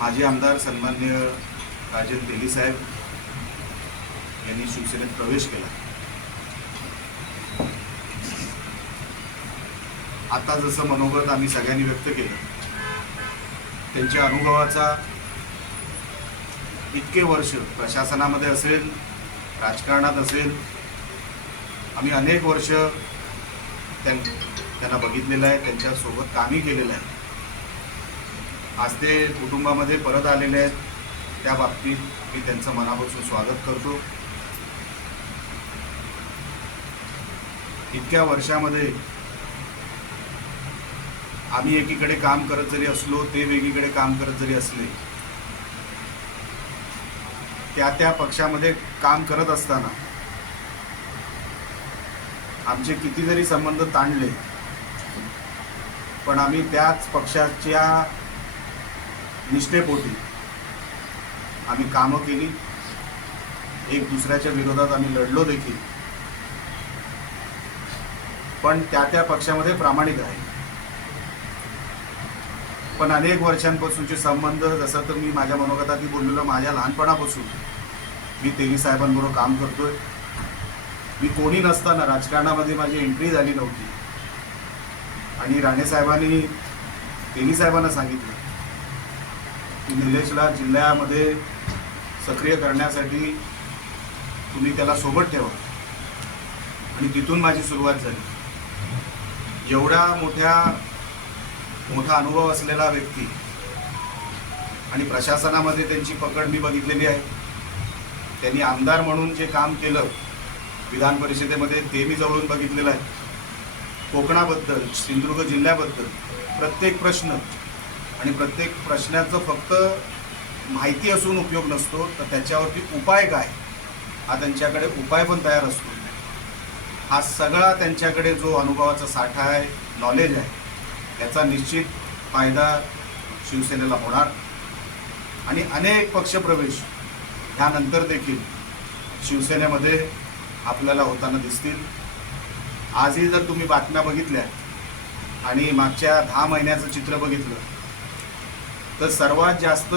माजी आमदार सन्मान्य राजन तेली साहेब यांनी शिवसेनेत प्रवेश केला आता जसं मनोगत आम्ही सगळ्यांनी व्यक्त केलं त्यांच्या अनुभवाचा इतके वर्ष प्रशासनामध्ये असेल राजकारणात असेल आम्ही अनेक वर्ष त्यांना बघितलेलं आहे त्यांच्यासोबत कामही केलेलं आहे. आज ते कुटुंबामध्ये परत आलेले आहेत त्या बाबतीत मी त्यांचं मनापासून स्वागत करतो. इतक्या वर्षामध्ये आम्ही एकीकडे काम करत जरी असलो ते वेगळीकडे काम करत जरी असले त्या त्या पक्षामध्ये काम करत असताना आमचे किती जरी संबंध ताणले. पण आम्ही त्याच पक्षाच्या निष्ठेपोटी आम्ही कामं केली. एक दुसऱ्याच्या विरोधात आम्ही लढलो देखील. पण त्या त्या पक्षामध्ये प्रामाणिक राहील पण अनेक वर्षांपासूनचे संबंध जसं तर मी माझ्या मनोगतातही बोललेलो माझ्या लहानपणापासून मी तेली साहेबांबरोबर काम करतोय. मी कोणी नसताना राजकारणामध्ये माझी एंट्री झाली नव्हती. आणि राणेसाहेबांनी तेली साहेबांना सांगितलं की निलेशला जिल्ह्यामध्ये सक्रिय करण्यासाठी तुम्ही त्याला सोबत ठेवा. आणि तिथून माझी सुरुवात झाली. एवढा मोठ्या मोठा अनुभव असलेला व्यक्ती आणि प्रशासनामध्ये त्यांची पकड मी बघितलेली आहे. त्यांनी आमदार म्हणून जे काम केलं विधान परिषदेमध्ये ते मी जवळून बघितलेलं आहे. कोकणाबद्दल सिंधुदुर्ग जिल्ह्याबद्दल प्रत्येक प्रश्न आणि प्रत्येक प्रश्नाचं फक्त माहिती असून उपयोग नसतो तर त्याच्यावरती उपाय काय? हा त्यांच्याकडे उपाय पण तयार असतो. हा सगळा त्यांच्याकडे जो अनुभवाचा साठा आहे नॉलेज आहे याचा निश्चित फायदा शिवसेनेला होणार. आणि अनेक पक्षप्रवेश ह्यानंतर देखील शिवसेनेमध्ये आपल्याला होताना दिसतील. आजही जर तुम्ही बातम्या बघितल्या आणि मागच्या दहा महिन्याचं चित्र बघितलं तर सर्वात जास्त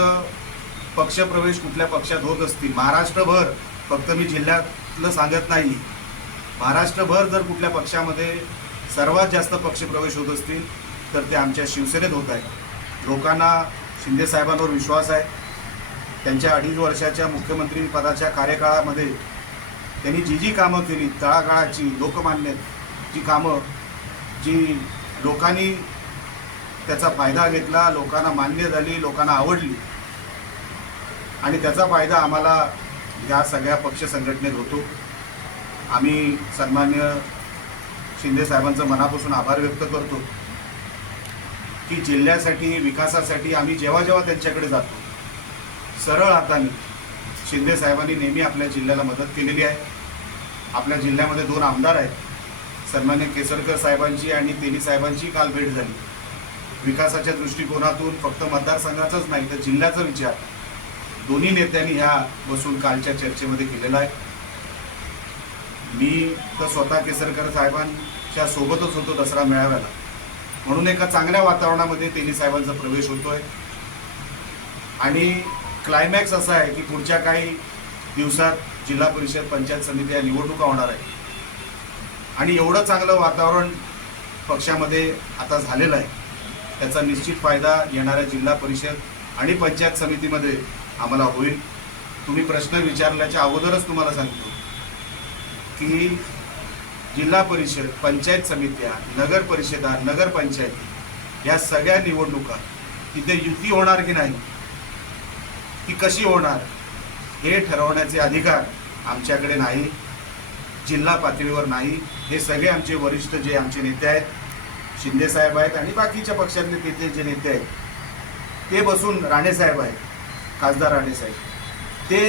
पक्षप्रवेश कुठल्या पक्षात होत असतील? महाराष्ट्रभर फक्त मी जिल्ह्यातलं सांगत नाही. महाराष्ट्रभर जर कुठल्या पक्षामध्ये सर्वात जास्त पक्षप्रवेश होत असतील तर ते आमच्या शिवसेनेत होत आहे लोकांना शिंदे साहेबांवर विश्वास आहे. त्यांच्या अडीच वर्षाच्या मुख्यमंत्रीपदाच्या कार्यकाळामध्ये त्यांनी जी जी कामं केली तळागाळाची लोकमान्य जी कामं जी लोकांनी त्याचा फायदा घेतला लोकांना मान्य झाली लोकांना आवडली. आणि त्याचा फायदा आम्हाला या सगळ्या पक्ष संघटनेत होतो. आम्ही सन्मान्य शिंदे साहेबांचं मनापासून आभार व्यक्त करतो की जिल्ह्यासाठी विकासासाठी आम्ही जेव्हा जेव्हा त्यांच्याकडे जातो सरळ हाताने शिंदे साहेबांनी नेहमी आपल्या जिल्ह्याला मदत केलेली आहे. आपल्या जिल्ह्यामध्ये दोन आमदार आहेत सन्मान्य केसरकर साहेबांची आणि तेली साहेबांची काल भेट झाली. विकासाच्या दृष्टिकोनातून फक्त मतदारसंघाचाच नाही तर जिल्ह्याचा विचार दोन्ही नेत्यांनी ह्या बसून कालच्या चर्चेमध्ये केलेला आहे. मी तर स्वतः केसरकर साहेबांच्या सोबतच होतो दसरा मेळाव्याला. म्हणून एका चांगल्या वातावरणामध्ये तेली साहेबांचा प्रवेश होतोय. आणि क्लायमॅक्स असा आहे की पुढच्या काही दिवसात जिल्हा परिषद पंचायत समिती या निवडणुका होणार आहे आणि एवढं चांगलं वातावरण पक्षामध्ये आता झालेलं आहे. त्याचा निश्चित फायदा येणाऱ्या जिल्हा परिषद आणि पंचायत समितीमध्ये आम्हाला होईल. तुम्ही प्रश्न विचारल्याच्या अगोदरच तुम्हाला सांगतो. की जिल्हा परिषद पंचायत समित्या नगर परिषदा नगरपंचायती या सगळ्या निवडणुका तिथे युती होणार की नाही ती कशी होणार हे ठरवण्याचे अधिकार आमच्याकडे नाही जिल्हा पातळीवर नाही. हे सगळे आमचे वरिष्ठ जे आमचे नेते आहेत शिंदे साहेब आहेत आणि बाकीच्या पक्षातले तिथे जे नेते आहेत ते बसून राणेसाहेब आहेत खासदार राणेसाहेब ते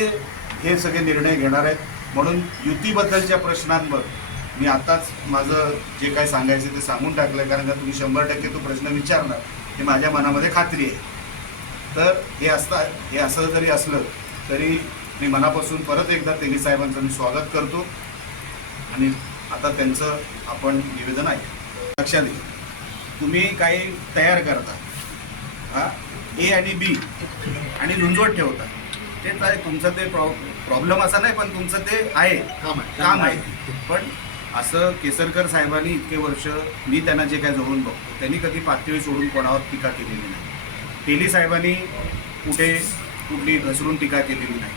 हे सगळे निर्णय घेणार आहेत. म्हणून युतीबद्दलच्या प्रश्नांवर मी आताच माझं जे काय सांगायचं ते सांगून टाकलं कारण का तुम्ही शंभर टक्के तो प्रश्न विचारणार हे माझ्या मनामध्ये खात्री आहे. तर हे असता हे असं जरी असलं तरी मी मनापासून परत एकदा तेली साहेबांचं मी स्वागत करतो. आणि आता त्यांचं आपण निवेदन आहे. लक्षात घ्या. तुम्ही काही तयार करता. हा? ए आणि बी आणि लुंजवत ठेवता. तेच आहे तुमचं ते प्रॉ प्रॉब्लेम असा नाही पण तुमचं ते आहे. काम आहे. काम आहे. पण असं केसरकर साहेबांनी इतके वर्ष मी त्यांना जे काय जवळून बघतो त्यांनी कधी पातळी सोडून कोणावर टीका केलेली नाही. तेली साहेबांनी कुठे कुठली घसरून टीका केलेली नाही.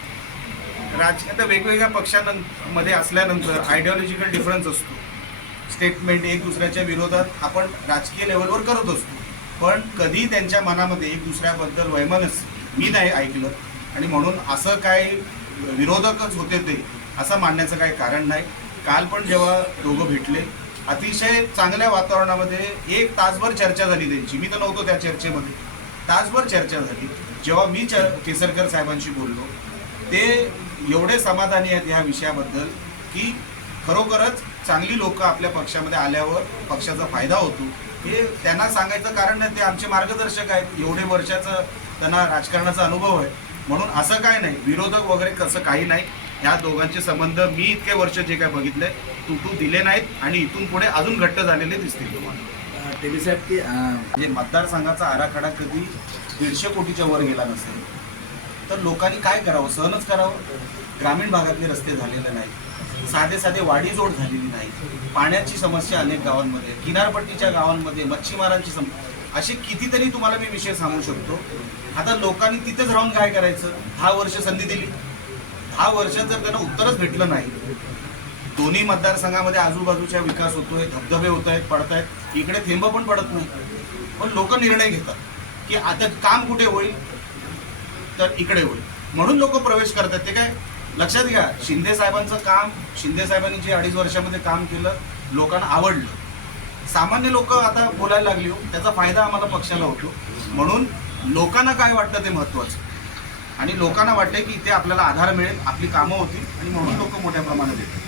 राजकीय तर वेगवेगळ्या पक्षांमध्ये असल्यानंतर आयडिओलॉजिकल डिफरन्स असतो. स्टेटमेंट एक दुसऱ्याच्या विरोधात आपण राजकीय लेवलवर करत असतो. पण कधी त्यांच्या मनामध्ये एक दुसऱ्याबद्दल वैमनस्य मी नाही ऐकलं आणि म्हणून असं काय विरोधकच होते ते असं मानण्याचं काही कारण नाही. काल पण जेव्हा दोघं भेटले अतिशय चांगल्या वातावरणामध्ये एक तासभर चर्चा झाली त्यांची. मी तर नव्हतो त्या चर्चेमध्ये. तासभर चर्चा झाली. जेव्हा मी च केसरकर साहेबांशी बोललो ते एवढे समाधानी आहेत ह्या विषयाबद्दल की खरोखरच चांगली लोक आपल्या पक्षामध्ये आल्यावर पक्षाचा फायदा होतो. हे त्यांना सांगायचं कारण नाही ते आमचे मार्गदर्शक आहेत. एवढे वर्षाचं त्यांना राजकारणाचा अनुभव आहे. म्हणून असं काय नाही विरोधक वगैरे कसं काही नाही ह्या दोघांचे संबंध मी इतके वर्ष जे काय बघितले तुटू दिले नाहीत आणि इथून पुढे अजून घट्ट झालेले दिसतील तुम्हाला. साहेब की म्हणजे मतदारसंघाचा आराखडा कधी दीडशे कोटीच्या वर गेला नसेल तर लोकांनी काय करावं? सहनच करावं? ग्रामीण भागातले रस्ते झालेले नाही साधे साधे वाडी जोड झालेली नाही पाण्याची समस्या अनेक गावांमध्ये किनारपट्टीच्या गावांमध्ये मच्छीमारांची सम असे कितीतरी तुम्हाला मी विषय सांगू शकतो. आता लोकांनी तिथेच राहून काय करायचं? दहा वर्ष संधी दिली. दहा वर्षात जर त्यांना उत्तरच भेटलं नाही. दोन्ही मतदारसंघामध्ये आजूबाजूच्या विकास होतोय धबधबे होत आहेत पडत आहेत इकडे थेंब पण पडत नाही. पण लोक निर्णय घेतात की आता काम कुठे होईल? तर इकडे होईल. म्हणून लोक प्रवेश करतात. ते काय? लक्षात घ्या शिंदे साहेबांचं काम शिंदे साहेबांनी जे अडीच वर्षामध्ये काम केलं लोकांना आवडलं. सामान्य लोक आता बोलायला लागली हो. त्याचा फायदा आम्हाला पक्षाला होतो. म्हणून लोकांना काय वाटतं ते महत्त्वाचं आणि लोकांना वाटतं की इथे आपल्याला आधार मिळेल आपली कामं होतील आणि म्हणून लोक मोठ्या प्रमाणात येतात.